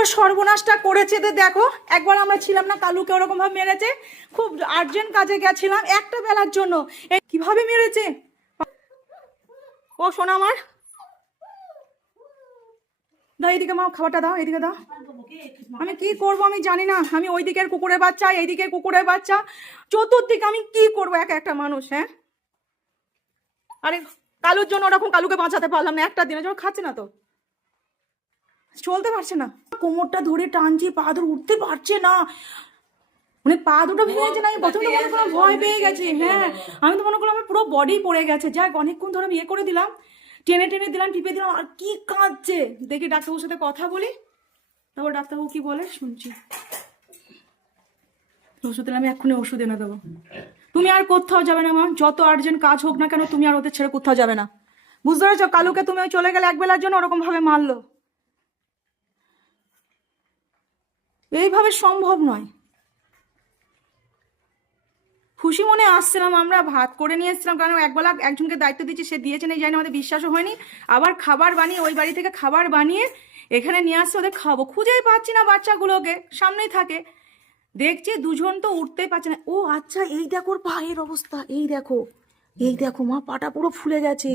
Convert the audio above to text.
বড় সর্বনাশটা করেছে। দেখো, একবার আমরা ছিলাম না, কালুকে ওরকম ভাবে মেরেছে। খুব আর্জেন্ট কাজে গেছিলাম একটা বেলার জন্য, কিভাবে মেরেছে। ও শোনা আমার, দাও এদিকে, মা খাবারটা দাও, এদিকে দাও। আমি কি করব আমি জানি না। আমি ওই দিকের কুকুরের বাচ্চা, এই দিকের কুকুরের বাচ্চা, চতুর্দিকে আমি কি করব একা একটা মানুষ। হ্যাঁ, আরে কালুর জন্য ওরকম কালুকে বাঁচাতে পারলাম না একটা দিনের জন্য। খাচ্ছে না তো, চলতে পারছে না, কোমরটা ধরে টানছি, পা ধরে উঠতে পারছে না, মানে পা দুটো ভেঙেছে না। আমি প্রথমে তো মনে করলাম ভয় পেয়ে গেছে। হ্যাঁ, আমি তো মনে করলাম আমার পুরো বডি পড়ে গেছে। যাক অনেকক্ষণ ধরে আমি ইয়ে করে দিলাম, টেনে টেনে দিলাম, টিপে দিলাম, আর কি কাঁদছে। দেখি ডাক্তারবাবুর সাথে কথা বলি, তারপর ডাক্তারবাবু কি বলে শুনছি। ওষুধ দিলে আমি এক্ষুনি ওষুধ এনে দেবো। তুমি আর কোথাও যাবে না মা, যত আর্জেন্ট কাজ হোক না কেন, তুমি আর ওদের ছেড়ে কোথাও যাবে না। বুঝতে পেরেছো? কালুকে তুমি ওই চলে গেলে এক বেলার জন্য, ওরকম ভাবে মারলো। এইভাবে সম্ভব নয়। খুশি মনে আসছিলাম, আমরা ভাত করে নিয়ে এসেছিলাম, কারণ একবেলা একজনকে দায়িত্ব দিচ্ছি, সে দিয়েছেন এই জানি আমাদের বিশ্বাসও হয়নি। আবার খাবার বানিয়ে ওই বাড়ি থেকে খাবার বানিয়ে এখানে নিয়ে আসছে, ওদের খাবো, খুঁজেই পাচ্ছি না বাচ্চাগুলোকে, সামনেই থাকে। দেখছি দুজন তো উঠতেই পারছে না। ও আচ্ছা, এই দেখো ওর পায়ের অবস্থা, এই দেখো, এই দেখো মা, পাটা পুরো ফুলে গেছে।